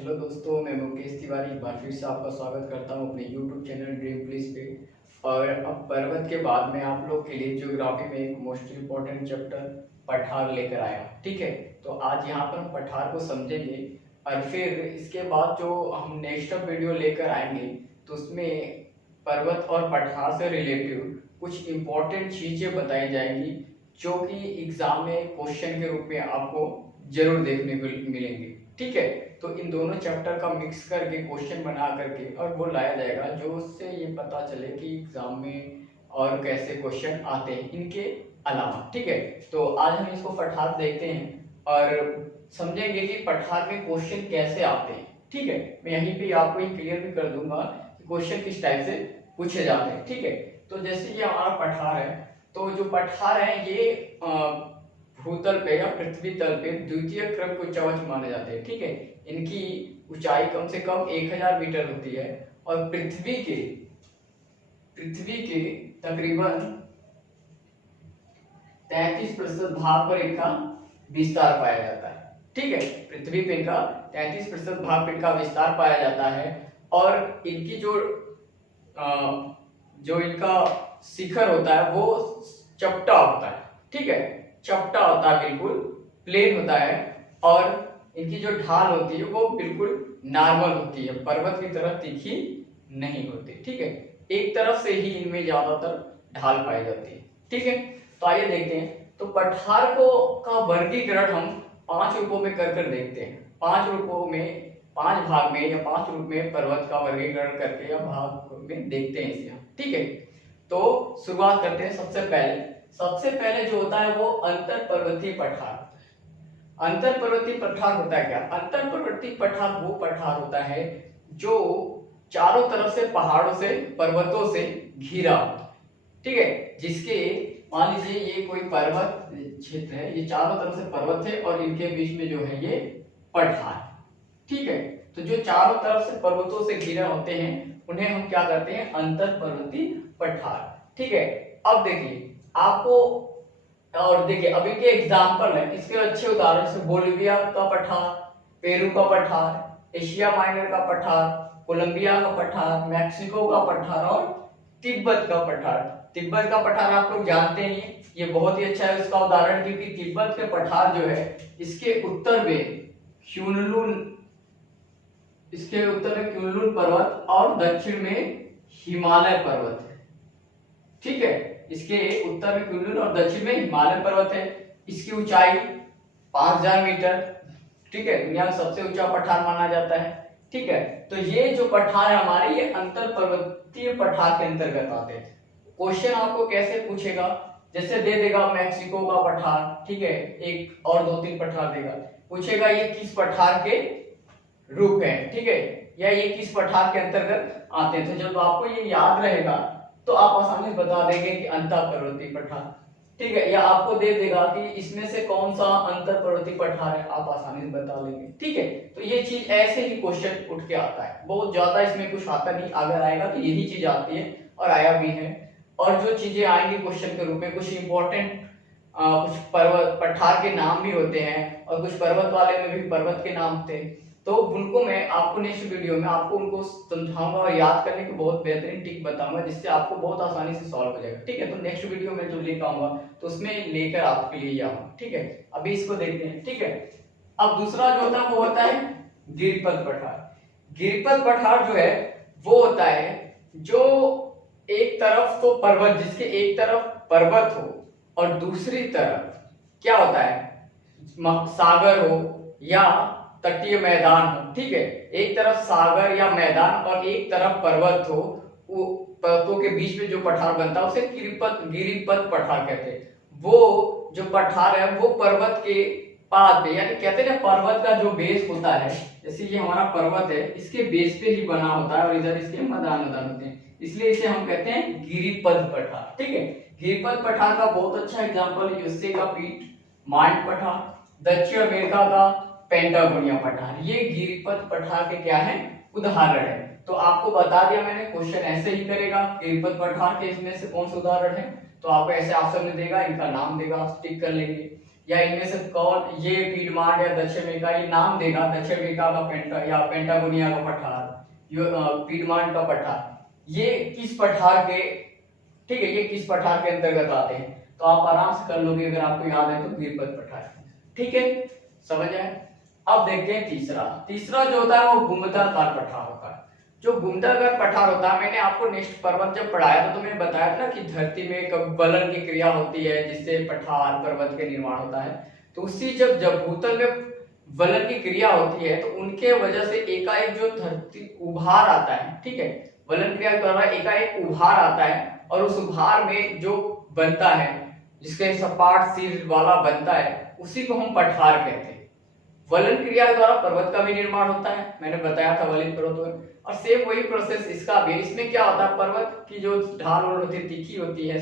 Hello दोस्तों, मैं मुकेश तिवारी एक बार फिर से आपका स्वागत करता हूं अपने यूट्यूब चैनल ड्रीम प्लेस पे। और अब पर्वत के बाद मैं आप लोग के लिए ज्योग्राफी में एक मोस्ट इम्पोर्टेंट चैप्टर पठार लेकर आया। ठीक है, तो आज यहाँ पर हम पठार को समझेंगे और फिर इसके बाद जो हम नेक्स्ट वीडियो लेकर आएंगे तो उसमें पर्वत और पठार से रिलेटिव कुछ इम्पोर्टेंट चीज़ें बताई जाएंगी जो कि एग्जाम में क्वेश्चन के रूप में आपको जरूर देखने को मिलेंगे। ठीक है, तो इन दोनों चैप्टर का मिक्स करके क्वेश्चन बना करके और वो लाया जाएगा जो उससे ये पता चले कि एग्जाम में और कैसे क्वेश्चन आते हैं इनके अलावा। ठीक है, तो आज हम इसको पठार देखते हैं और समझेंगे कि पठार में क्वेश्चन कैसे आते हैं। ठीक है, मैं यहीं पे आपको ये क्लियर भी कर दूंगा कि क्वेश्चन किस टाइप से पूछे जाते हैं। ठीक है, तो जैसे ये हमारा पठार है, तो जो पठार है ये भूतल पे या पृथ्वी तल पे द्वितीय क्रम के उच्चावच माने जाते हैं। ठीक है, इनकी ऊंचाई कम से कम 1000 मीटर होती है और पृथ्वी के तकरीबन 33% भाग पर इनका विस्तार पाया जाता है। ठीक है, पृथ्वी पे इनका 33% भाग पर इनका विस्तार पाया जाता है और इनकी जो इनका शिखर होता है वो चपटा होता है। ठीक है, चपटा होता है, बिल्कुल प्लेन होता है और इनकी जो ढाल होती है वो बिल्कुल नॉर्मल होती है, पर्वत की तरह तीखी नहीं होती। ठीक है, एक तरफ से ही इनमें ज्यादातर ढाल पाई जाती है। ठीक है, तो आइए देखते हैं। तो पठार को का वर्गीकरण हम 5 रूपों में कर देखते हैं। 5 रूपों में, 5 भाग में या 5 रूप में पर्वत का वर्गीकरण करके या भाग में देखते हैं इसे। ठीक है, तो शुरुआत करते हैं। सबसे पहले जो होता है वो अंतर पर्वतीय पठार। अंतर पर्वतीय पठार होता है क्या? अंतर पर्वतीय पठार वो पठार होता है जो चारों तरफ से पहाड़ों से, पर्वतों से घिरा होता है। ठीक है, जिसके मान लीजिए ये कोई पर्वत क्षेत्र है, ये चारों तरफ से पर्वत है और इनके बीच में जो है ये पठार। ठीक है, तो जो चारों तरफ से पर्वतों से घिरे होते हैं उन्हें हम क्या करते हैं? अंतर पर्वतीय पठार। ठीक है, अब देखिए आपको, और देखिए अभी के एग्जाम्पल है इसके अच्छे उदाहरण से बोलिविया का पठार, पेरू का पठार, एशिया माइनर का पठार, कोलंबिया का पठार, मैक्सिको का पठार और तिब्बत का पठार। तिब्बत का पठार आप लोग जानते ही हैं, ये बहुत ही अच्छा है उसका उदाहरण, क्योंकि तिब्बत के पठार जो है इसके उत्तर में क्युनलुन पर्वत और दक्षिण में हिमालय पर्वत है। ठीक है, इसके उत्तर में कुल्लू और दक्षिण में हिमालय पर्वत है। इसकी ऊंचाई 5000 मीटर। ठीक है, दुनिया में सबसे ऊंचा पठार माना जाता है। ठीक है, तो ये जो पठार है हमारे, ये अंतर पर्वतीय पठार के अंतर्गत आते हैं। क्वेश्चन आपको कैसे पूछेगा? जैसे दे देगा मैक्सिको का पठार, ठीक है, एक और 2-3 पठार देगा, पूछेगा ये किस पठार के रूप है। ठीक है, या ये किस पठार के अंतर्गत आते हैं। तो जब आपको ये याद रहेगा तो आप आसानी से बता देंगे कि अंतर पर्वतीय पठार। ठीक है, या आपको दे देगा कि इसमें से कौन सा अंतर पर्वतीय पठार है, आप आसानी से बता लेंगे। ठीक है, तो ये चीज ऐसे ही क्वेश्चन उठ के आता है, बहुत ज्यादा इसमें कुछ आता नहीं, अगर आएगा तो यही चीज आती है और आया भी है। और जो चीजें आएंगी क्वेश्चन के रूप में, कुछ इंपॉर्टेंट कुछ पर्वत पठार के नाम भी होते हैं और कुछ पर्वत वाले में भी पर्वत के नाम थे, तो उनको मैं आपको नेक्स्ट वीडियो में आपको उनको समझाऊंगा और याद करने की बहुत बेहतरीन टिक बताऊंगा, जिससे आपको बहुत आसानी से सॉल्व हो जाएगा। ठीक है, तो नेक्स्ट वीडियो में जो लेकर आऊंगा तो उसमें लेकर आपके लिए आऊंगा। ठीक है, अभी इसको देखते हैं। ठीक है, अब दूसरा जो होता है वो होता है गिरिपथ पठार। गिरिपथ पठार जो है वो होता है जो एक तरफ तो पर्वत, जिसके एक तरफ पर्वत हो और दूसरी तरफ क्या होता है, सागर हो या तटीय मैदान हो। ठीक है, एक तरफ सागर या मैदान और एक तरफ पर्वत हो, वो पर्वतों के बीच में जो पठार बनता है उसे गिरिपथ पठार कहते हैं। वो जो पठार है वो पर्वत के पाद पे, यानी कहते हैं ना पर्वत का जो बेस होता है, जैसे ये हमारा पर्वत है इसके बेस पे ही बना होता है और इधर इसके मैदान होते हैं, इसलिए इसे हम कहते हैं गिरिपथ पठार। ठीक है, गिरिपथ पठार का बहुत अच्छा एग्जांपल यूएसए का पीट माउंट पठार, दक्षिण अमेरिका का पेंटागोनिया पठार, ये गिरिपथ पठार के क्या है, उदाहरण है। तो आपको बता दिया मैंने, क्वेश्चन ऐसे ही करेगा गिरिपथ पठार के इसमें से कौन सा उदाहरण है, तो आपको ऐसे ऑप्शन में देगा, इनका नाम देगा, टिक कर लेंगे। या इनमें से कौन ये पीडमांट या दक्षिण अमेरिका, ये नाम देगा दक्षिण अमेरिका का पेंटागोनिया का पठार, पीडमांट का पठार, ये किस पठार के, ठीक है, ये किस पठार के अंतर्गत आते हैं। तो आप आराम से कर लोगे अगर आपको याद है तो गिरपत पठार, ठीक है, समझ आए। अब देखते हैं तीसरा जो होता है वो गुंबदाकार पठार होता है। जो गुंबदाकार पठार होता है, मैंने आपको नेक्स्ट पर्वत जब पढ़ाया था तो मैंने बताया था ना कि धरती में एक वलन की क्रिया होती है जिससे पठार पर्वत के निर्माण होता है। तो उसी जब भूतल में वलन की क्रिया होती है तो उनके वजह से एकाएक जो धरती उभार आता है, ठीक है, वलन क्रिया के द्वारा एकाएक उभार आता है और उस उभार में जो बनता है, जिसके सपाट सिर वाला बनता है, उसी को हम पठार कहते हैं। वलन क्रिया के द्वारा पर्वत का भी निर्माण होता है, मैंने बताया था वलित पर्वत में, और सेम वही प्रोसेस इसका भी। इसमें क्या होता है, पर्वत की जो ढाल होती है तीखी होती है,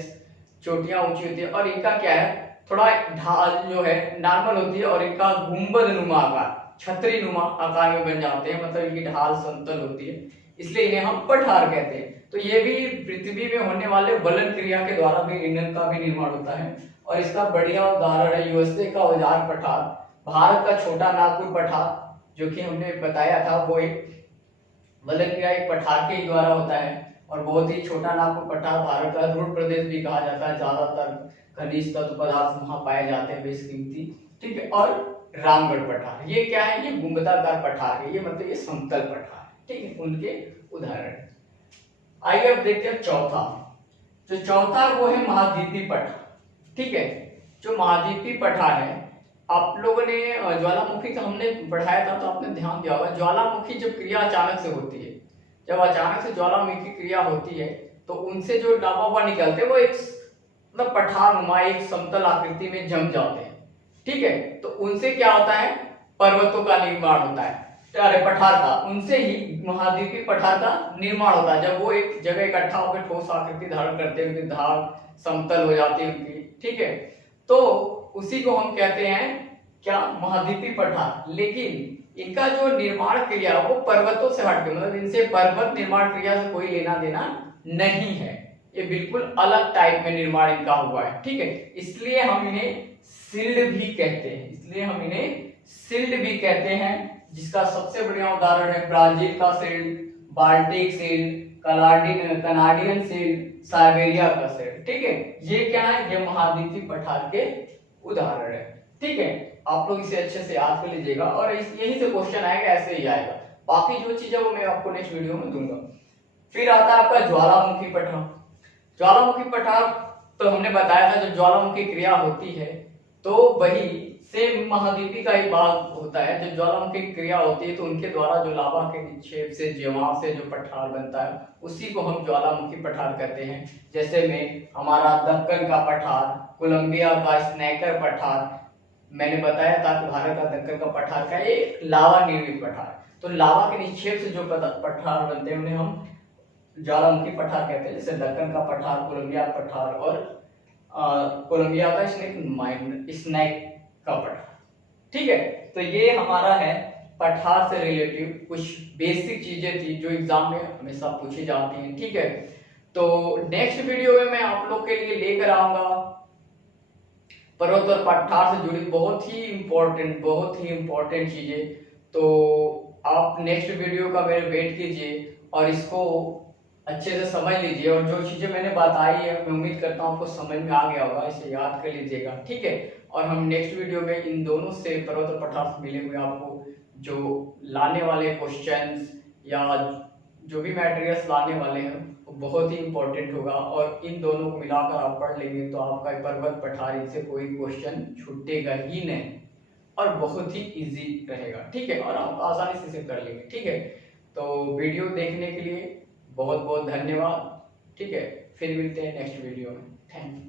चोटियां ऊंची होती है, और इनका क्या है थोड़ा ढाल जो है नॉर्मल होती है और इनका गुंबद नुमा आकार, छतरी नुमा आकार में बन जाते हैं, मतलब इनकी ढाल समतल होती है, इसलिए इन्हें हम पठार कहते हैं। तो ये भी पृथ्वी में होने वाले वलन क्रिया के द्वारा भी इनका का भी निर्माण होता है। और इसका बढ़िया उदाहरण है यूएसए का औजार पठार, भारत का छोटा नागपुर पठार जो कि हमने बताया था, वो एक वलन क्रिया एक पठार के ही द्वारा होता है। और बहुत ही छोटा नागपुर पठार भारत का ध्रुव प्रदेश भी कहा जाता है, ज्यादातर खनिज तत्व पदार्थ वहां पाए जाते हैं बेशकीमती, ठीक है। और रामगढ़ पठार, ये क्या है, ये गुंबदाकार पठार है, ये मतलब ये समतल पठार है, ठीक है, उनके उदाहरण। आइए अब देखते हैं चौथा वो है महाद्वीपीय पठार, ठीक है। जो महाद्वीपीय पठार है, आप लोगों ने ज्वालामुखी का हमने पढ़ाया था तो आपने ध्यान दिया होगा, ज्वालामुखी जब क्रिया अचानक से होती है, जब अचानक से ज्वालामुखी क्रिया होती है तो उनसे जो लावा निकलते हैं वो एक मतलब पठार नुमा एक समतल आकृति में जम जाते हैं, ठीक है। तो उनसे क्या होता है, पर्वतों का निर्माण होता है, अरे पठार का, उनसे ही महाद्वीपीय पठार का निर्माण होता है। जब वो एक जगह इकट्ठा होकर ठोस आकृति धारण करते हैं, उनकी ढाल समतल हो जाती है उनकी, ठीक है, तो उसी को हम कहते हैं क्या, महाद्वीपीय पठार। लेकिन इनका जो निर्माण क्रिया वो पर्वतों से हटके, मतलब इनसे पर्वत निर्माण क्रिया से कोई लेना देना नहीं है, ये बिल्कुल अलग टाइप में निर्माण इनका हुआ है, ठीक है। इसलिए हम इन्हें सिल्ड भी कहते हैं, जिसका सबसे बढ़िया उदाहरण है ब्राजील का shield, Baltic shield, Canadian shield, Siberia का सिल्ड, ठीक है। ये क्या है, ये महाद्वीपीय पठार के उदाहरण है, ठीक है। आप लोग इसे अच्छे से याद कर लीजिएगा और यही से क्वेश्चन आएगा, ऐसे ही आएगा। बाकी जो चीज है वो मैं आपको नेक्स्ट वीडियो में दूंगा। फिर आता है आपका ज्वालामुखी पठार। तो हमने बताया था जब ज्वालामुखी क्रिया होती है तो वही सेम महाद्वीपीय का ही भाग होता है। जब ज्वालामुखी क्रिया होती है तो उनके द्वारा जो लावा के निक्षेप से, जमाव से जो पठार बनता है उसी को हम ज्वालामुखी पठार कहते हैं। जैसे में हमारा दक्कन का पठार, कोलंबिया का स्नैकर पठार, मैंने बताया था कि भारत का दक्कन का पठार का एक लावा निर्मित पठार। तो लावा के निक्षेप से जो पठार बनते हैं उन्हें हम ज्वालामुखी पठार कहते हैं। जैसे दक्कन का पठार, कोलंबिया पठार और कोलंबिया का स्नैक का पठार, ठीक है। तो ये हमारा है पठार से रिलेटिव कुछ बेसिक चीजें थी जो एग्जाम में हमेशा पूछी जाती हैं, ठीक है। तो नेक्स्ट वीडियो में मैं आप लोग के लिए लेकर आऊंगा पर्वत और पठार से जुड़ी बहुत ही इंपॉर्टेंट चीजें। तो आप नेक्स्ट वीडियो का मेरे वेट कीजिए और इसको अच्छे से समझ लीजिए। और जो चीजें मैंने बताई है मैं उम्मीद करता हूँ आपको समझ में आ गया होगा, इसे याद कर लीजिएगा, ठीक है। और हम नेक्स्ट वीडियो में इन दोनों से पर्वत और पठार से मिले हुए आपको जो लाने वाले क्वेश्चंस या जो भी मटेरियल्स लाने वाले हैं वो बहुत ही इंपॉर्टेंट होगा। और इन दोनों को मिलाकर आप पढ़ लेंगे तो आपका पर्वत पठार इनसे कोई क्वेश्चन छूटेगा ही नहीं और बहुत ही इजी रहेगा, ठीक है। और आप आसानी से इसे कर लेंगे, ठीक है। तो वीडियो देखने के लिए बहुत बहुत धन्यवाद, ठीक है। फिर मिलते हैं नेक्स्ट वीडियो में, थैंक यू।